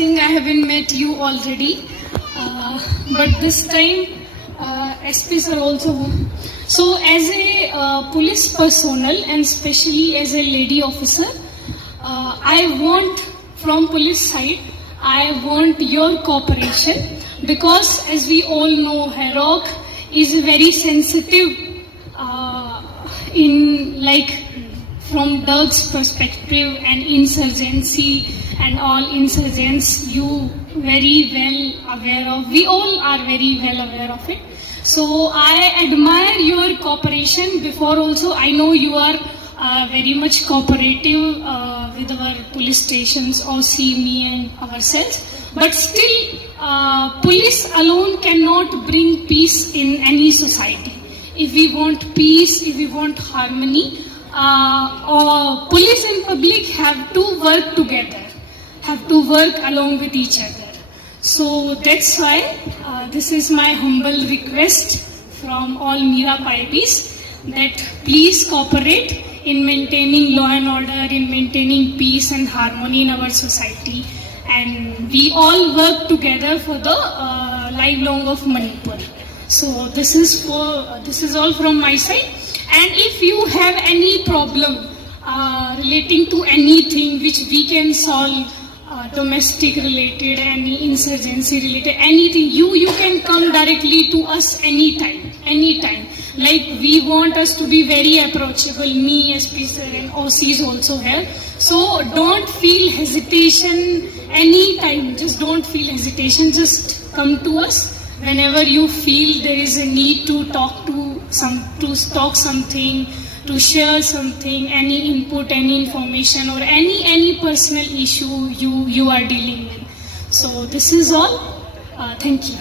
think I haven't met you already, but this time SPs are also. So as a police personnel and especially as a lady officer, I want from police side, I want your cooperation, because as we all know, Heirok is very sensitive in like from Doug's perspective and insurgency and all insurgents, you very well aware of. We all are very well aware of it. So I admire your cooperation. Before also, I know you are very much cooperative with our police stations, OC, me and ourselves. But still, police alone cannot bring peace in any society. If we want peace, if we want harmony, police and public have to work together, have to work along with each other. So that's why this is my humble request from all Divya-IPS that please cooperate in maintaining law and order, in maintaining peace and harmony in our society, and we all work together for the lifelong of Manipur. So this is all from my side. And if you have any problem relating to anything which we can solve, domestic related, any insurgency related, anything, you can come directly to us anytime. Like we want us to be very approachable, me, SP sir and OCs also here. So don't feel hesitation anytime, just don't feel hesitation, just come to us whenever you feel there is a need to talk something, to share something, any input, any information or any personal issue you are dealing with. So this is all. Thank you.